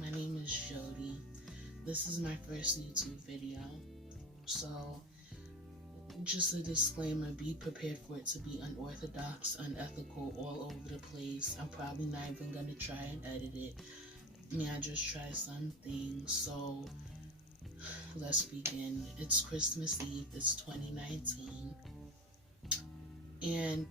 My name is Jody. This is my first YouTube video. So, just a disclaimer, be prepared for it to be unorthodox, unethical, all over the place. I'm probably not even going to try and edit it. I just try some things. So, let's begin. It's Christmas Eve, it's 2019. And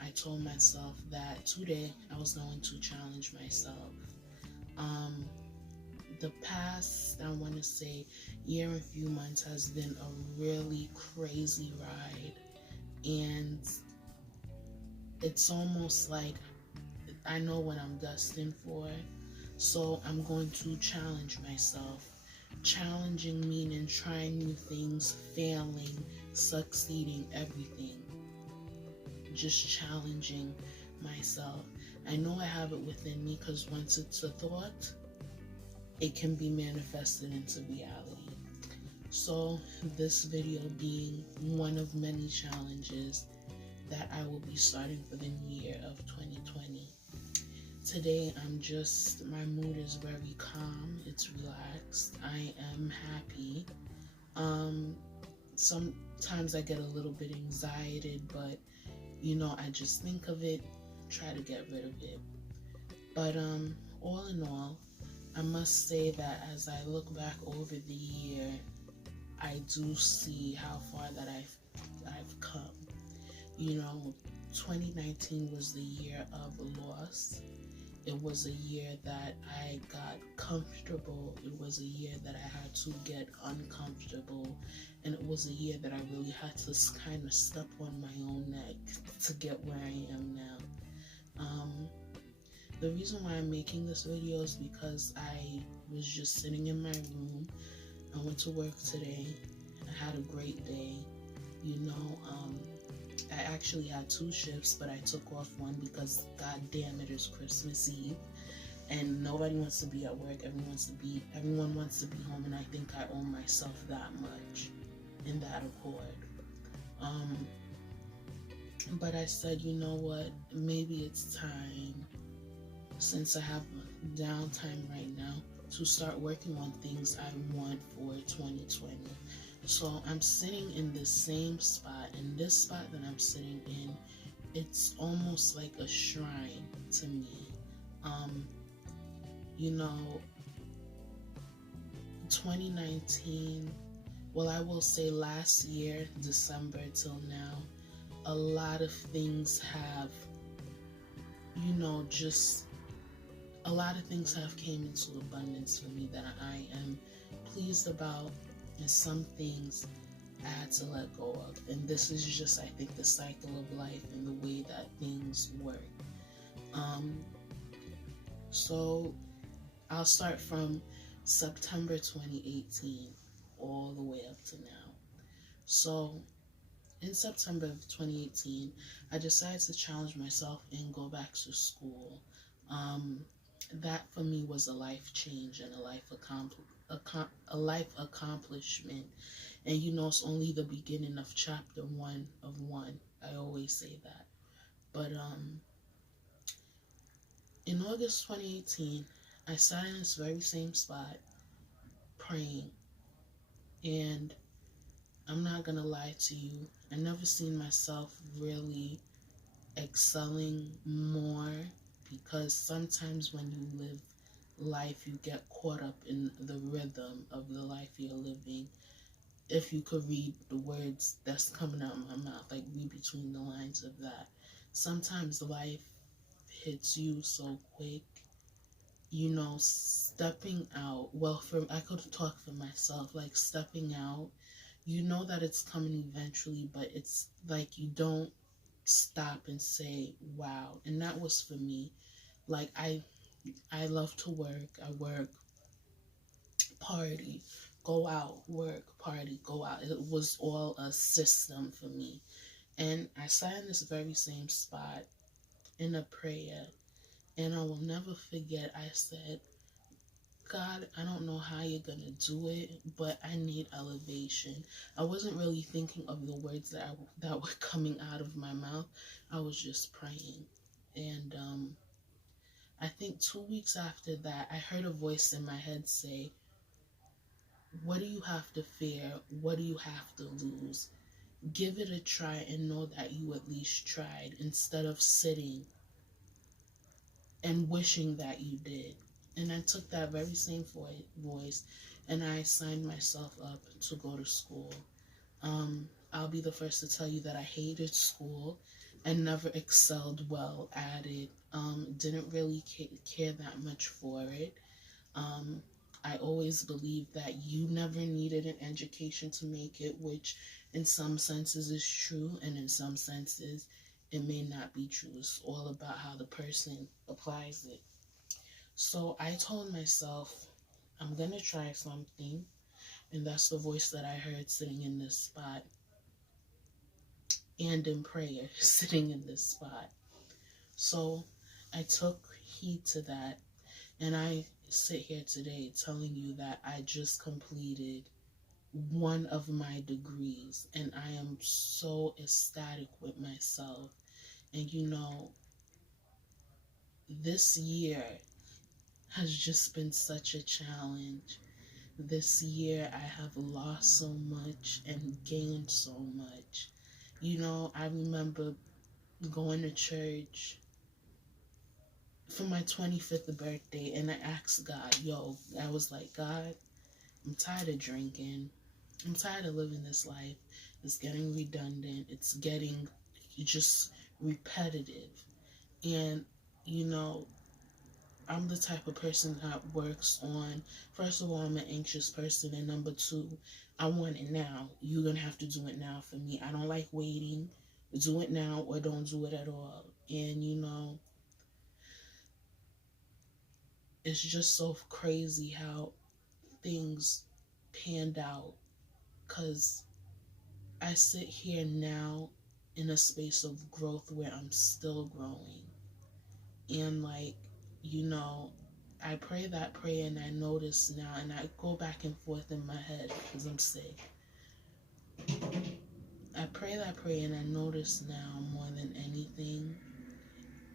I told myself that today I was going to challenge myself. Um, the past, I want to say, year and few months has been a really crazy ride. And it's almost like I know what I'm destined for. So I'm going to challenge myself. Challenging meaning trying new things, failing, succeeding, everything. Just challenging myself. I know I have it within me because once it's a thought, it can be manifested into reality. So this video being one of many challenges that I will be starting for the new year of 2020. Today my mood is very calm, it's relaxed, I am happy. Sometimes I get a little bit anxiety, but I just think of it, try to get rid of it. But all in all, I must say that as I look back over the year, I do see how far that I've come. 2019 was the year of loss. It was a year that I got comfortable. It was a year that I had to get uncomfortable. And it was a year that I really had to kind of step on my own neck to get where I am now. The reason why I'm making this video is because I was just sitting in my room. I went to work today. I had a great day. I actually had 2 shifts, but I took off one because god damn it is Christmas Eve and nobody wants to be at work. Everyone wants to be home, and I think I owe myself that much in that accord. But I said, you know what, maybe it's time, since I have downtime right now, to start working on things I want for 2020. So I'm sitting in the same spot, and this spot that I'm sitting in, it's almost like a shrine to me. You know, 2019, well, I will say last year, December till now, a lot of things have, just a lot of things have came into abundance for me that I am pleased about, and some things I had to let go of. And this is just, I think, the cycle of life and the way that things work. So I'll start from September 2018 all the way up to now. So in September of 2018, I decided to challenge myself and go back to school. That for me was a life change and a life accomplishment. And it's only the beginning of chapter 1 of 1. I always say that. But in August 2018, I sat in this very same spot praying. And I'm not gonna lie to you, I never seen myself really excelling more, because sometimes when you live life, you get caught up in the rhythm of the life you're living. If you could read the words that's coming out of my mouth, like read between the lines of that. Sometimes life hits you so quick, stepping out. Well, I could talk for myself, like stepping out, that it's coming eventually, but it's like you don't stop and say, wow. And that was for me. Like, I love to work. I work, party, go out, work, party, go out. It was all a system for me. And I sat in this very same spot in a prayer, and I will never forget, I said, God, I don't know how you're going to do it, but I need elevation. I wasn't really thinking of the words that were coming out of my mouth. I was just praying. And I think 2 weeks after that, I heard a voice in my head say, what do you have to fear? What do you have to lose? Give it a try and know that you at least tried, instead of sitting and wishing that you did. And I took that very same voice and I signed myself up to go to school. I'll be the first to tell you that I hated school and never excelled well at it. Didn't really care that much for it. Um, I always believed that you never needed an education to make it, which in some senses is true, and in some senses it may not be true. It's all about how the person applies it. So I told myself, I'm going to try something, and that's the voice that I heard sitting in this spot, and in prayer, sitting in this spot. So I took heed to that, and I sit here today telling you that I just completed one of my degrees, and I am so ecstatic with myself. And you know, this year has just been such a challenge. This year I have lost so much and gained so much. You know, I remember going to church for my 25th birthday, and I asked God, I was like, God, I'm tired of drinking. I'm tired of living this life. It's getting redundant. It's getting just repetitive. And, you know, I'm the type of person that works on, first of all, I'm an anxious person. And number two, I want it now. You're going to have to do it now for me. I don't like waiting. Do it now or don't do it at all. And, you know, it's just so crazy how things panned out, because I sit here now in a space of growth where I'm still growing. And like, you know, I pray that prayer and I notice now, and I go back and forth in my head because I'm sick. I pray that prayer and I notice now more than anything,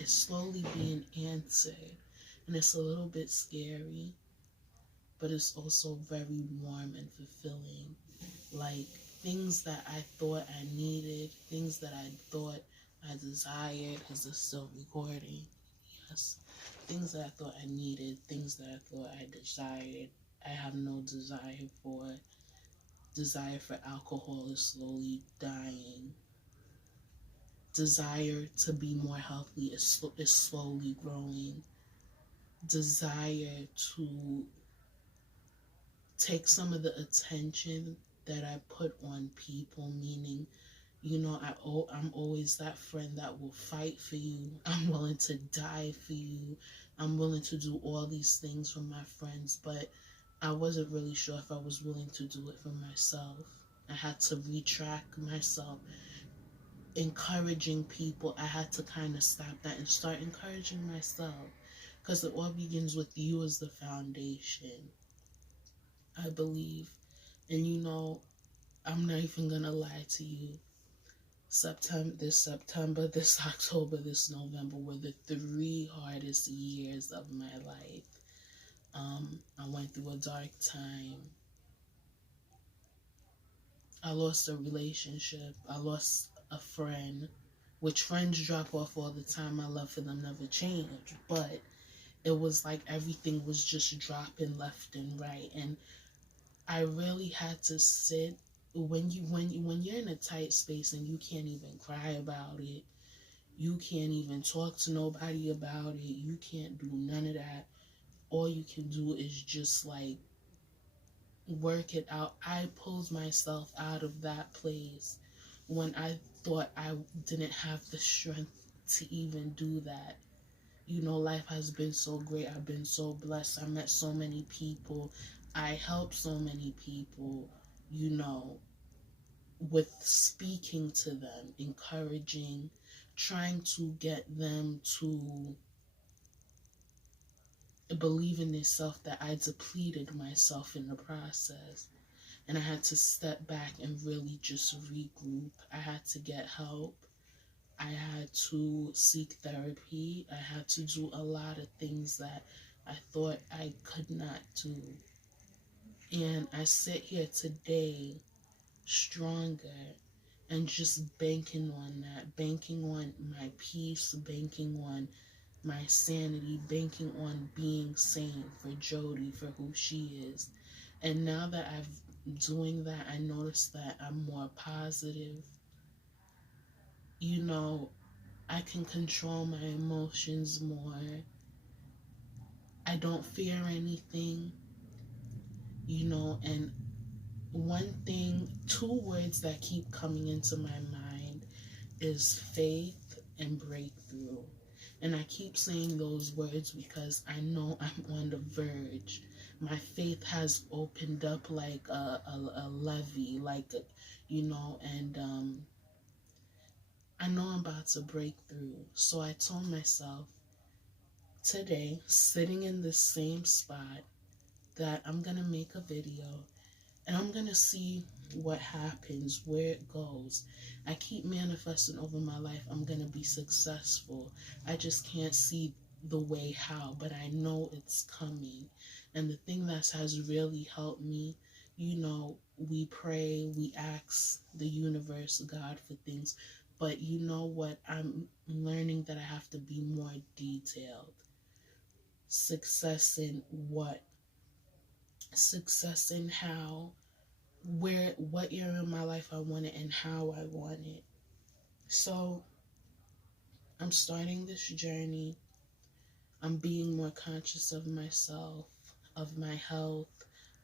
it's slowly being answered. And it's a little bit scary, but it's also very warm and fulfilling. Like, things that I thought I needed, things that I thought I desired. Is this still recording? Yes. Things that I thought I needed, things that I thought I desired, I have no desire for. Desire for alcohol is slowly dying. Desire to be more healthy is slowly growing. Desire to take some of the attention that I put on people, meaning, you know, I'm always that friend that will fight for you. I'm willing to die for you. I'm willing to do all these things for my friends, but I wasn't really sure if I was willing to do it for myself. I had to retract myself. Encouraging people, I had to kind of stop that and start encouraging myself, because it all begins with you as the foundation, I believe. And you know, I'm not even gonna lie to you. September, this October, this November were the 3 hardest years of my life. I went through a dark time. I lost a relationship. I lost a friend, which friends drop off all the time. My love for them never changed, but it was like everything was just dropping left and right. And I really had to sit. When you're in a tight space and you can't even cry about it, you can't even talk to nobody about it, you can't do none of that. All you can do is just like work it out. I pulled myself out of that place when I thought I didn't have the strength to even do that. You know, life has been so great. I've been so blessed. I met so many people. I helped so many people, you know, with speaking to them, encouraging, trying to get them to believe in themselves, that I depleted myself in the process. And I had to step back and really just regroup. I had to get help. I had to seek therapy. I had to do a lot of things that I thought I could not do. And I sit here today stronger and just banking on that, banking on my peace, banking on my sanity, banking on being sane for Jody, for who she is. And now that I'm doing that, I notice that I'm more positive. You know, I can control my emotions more. I don't fear anything, and one thing, two words that keep coming into my mind is faith and breakthrough. And I keep saying those words because I know I'm on the verge. My faith has opened up like a levee, and I know I'm about to break through. So I told myself today, sitting in this same spot, that I'm going to make a video and I'm going to see what happens, where it goes. I keep manifesting over my life. I'm going to be successful. I just can't see the way how, but I know it's coming. And the thing that has really helped me, we pray, we ask the universe, God, for things. But you know what? I'm learning that I have to be more detailed. Success in what? Success in how? What area of my life I want it and how I want it. So I'm starting this journey. I'm being more conscious of myself, of my health,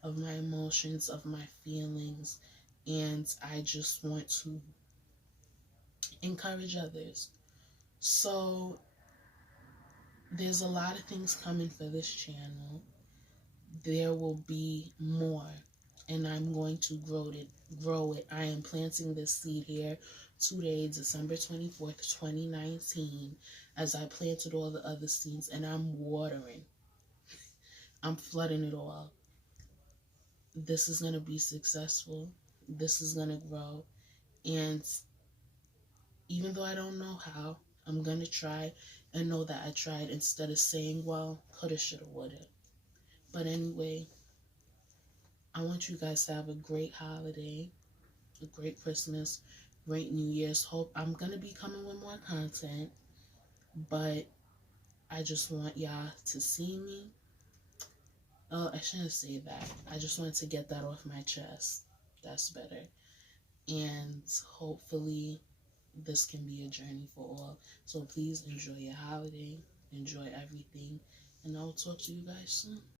of my emotions, of my feelings, and I just want to encourage others. So there's a lot of things coming for this channel. There will be more, and I'm going to grow it. I am planting this seed here today, December 24th, 2019, as I planted all the other seeds, and I'm watering. I'm flooding it all. This is going to be successful. This is going to grow. And even though I don't know how, I'm going to try and know that I tried instead of saying, well, coulda, shoulda, woulda. But anyway, I want you guys to have a great holiday, a great Christmas, great New Year's. Hope I'm going to be coming with more content, but I just want y'all to see me. Oh, I shouldn't say that. I just wanted to get that off my chest. That's better. And hopefully this can be a journey for all. So please enjoy your holiday, enjoy everything, and I'll talk to you guys soon.